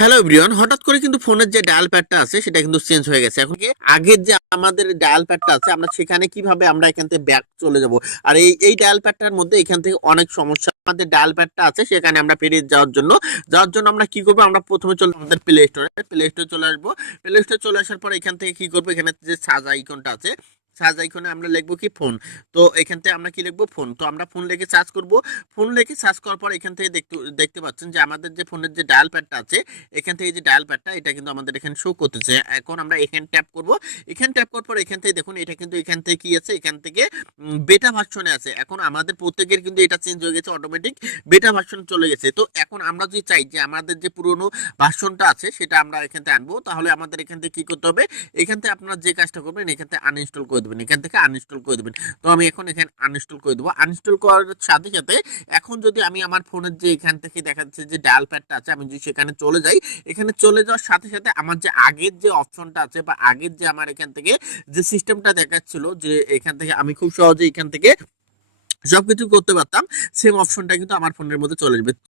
Hello everyone হঠাৎ করে কিন্তু ফোনের যে ডায়াল প্যাডটা আছে, সেটা কিন্তু চেঞ্জ হয়ে গেছে। এখন কি আগের যে আমাদের ডায়াল প্যাডটা আছে, আমরা সেখানে কীভাবে আমরা এখান থেকে ব্যাক চলে যাব? আর এই এই ডায়াল প্যাডটার মধ্যে এখান থেকে অনেক সমস্যা, আমাদের ডায়াল প্যাডটা আছে, সেখানে আমরা ফিরে যাওয়ার জন্য যাওয়ার জন্য আমরা কি করব? আমরা প্রথমে চলে আমাদের প্লে স্টোরে প্লে স্টোরে চলে আসব। প্লে স্টোরে চলে আসার পর এখান থেকে কি করব? এখানে যে সাজ আইকনটা আছে সার্চ আইকনে আমরা লিখব কি ফোন তো এখান থেকে আমরা কি লিখব ফোন তো আমরা ফোন লিখে সার্চ করব। ফোন লিখে সার্চ করার পর এখান থেকে দেখতে পাচ্ছেন যে আমাদের যে ফোনের যে ডায়াল প্যাডটা আছে, এখান থেকে যে ডায়াল প্যাডটা এটা কিন্তু আমাদের এখানে শো করতেছে। এখন আমরা এখানে ট্যাপ করব। এখানে ট্যাপ করার পর এখান থেকে দেখুন, এটা কিন্তু এখান থেকে কি আছে? এখান থেকে বেটা ভার্সনে আছে। এখন আমাদের প্রত্যেকের কিন্তু এটা চেঞ্জ হয়ে গেছে অটোমেটিক বেটা ভার্সন চলে গেছে। তো এখন আমরা যদি চাই যে আমাদের যে পুরনো ভার্সনটা আছে, সেটা আমরা এখান থেকে আনব। তাহলে আমাদের এখান থেকে কি করতে হবে? এখান থেকে আপনারা যে কাজটা করবেন, এখান থেকে আনইনস্টল করে দেবেন, এখান থেকে আনইনস্টল করে দেবেন। তো আমি এখন এখানে আনইনস্টল করে দেবো। আনইনস্টল করার সাথে সাথে এখন যদি আমি আমার ফোনের যে এখান থেকে দেখা যাচ্ছে যে ডায়াল প্যাডটা আছে, আমি যদি সেখানে চলে যাই, এখানে চলে যাওয়ার সাথে সাথে আমার যে আগের যে অপশনটা আছে বা আগের যে আমার এখান থেকে যে সিস্টেমটা দেখাচ্ছিল যে এখান থেকে আমি খুব সহজে এখান থেকে সবকিছু করতে পারতাম সেম অপশনটা কিন্তু আমার ফোনের মধ্যে চলে আসবে।